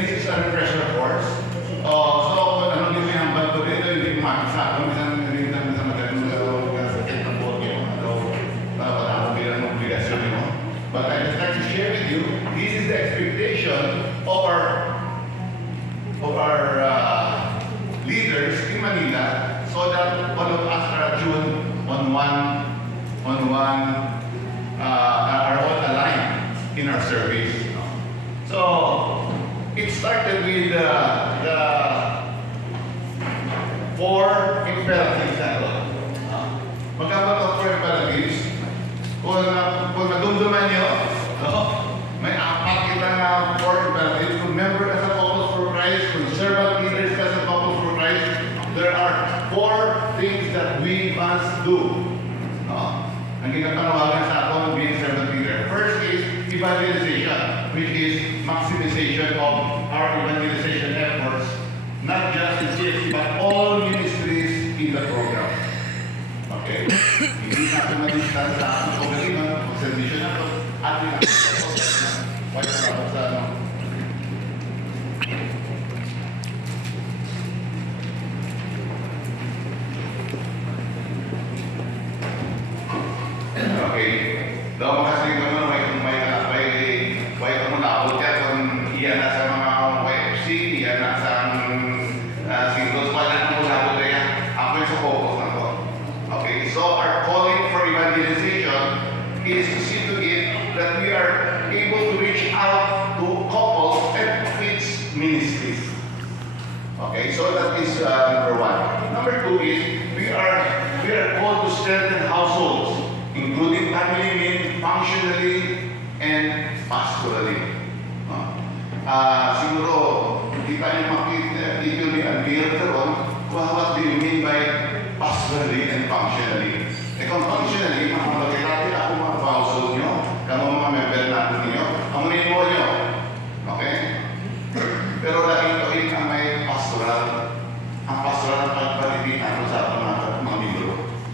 this is a refresher course. So, kung ano din yung hambal ko dito, hindi ko makisa. Kung isang madaling sakit ng bote mo, wala akong bilang obligasyon mo. But I just like to share with you, this is the expectation of our leaders in Manila, so that all of us are tuned on one, are all aligned in our service. So it started with the four imperatives. Magkakaroon ng four imperatives. Kung nadumduman nyo, may apat kitang four imperatives. Kung member ka sa Focus for Christ, kung servant leaders ka sa Focus for Christ, there are four things that we must do. Ang ginatanawagan sa ato being servant leader. First is evangelization, which is maximization of our evangelization efforts, not just in CFC, but all ministries in the program. Okay? Hindi natin mag-distan sa ating pagalingan, mag-servisyo na ito, at daw makasing naman may kumunabot ka kung iyan na sa mga YFC, iyan na sa singles, wala na kumunabot na yan. Ako yung sa focus na to. Okay, so our calling for evangelization is to see to it that we are able to reach out to couples and kids ministries. Okay, so that is number one. Number two is we are called to strengthen households, including family men, functionally and pastorally. Siguro, hindi tayo makita dito ni Albert karon, what do you mean by pastorally and functionally? Kung functionally, makakagilati ako mga household nyo, kamo mga member natin ninyo, amunin mo nyo. Okay? Pero lagi ito ang may pastoral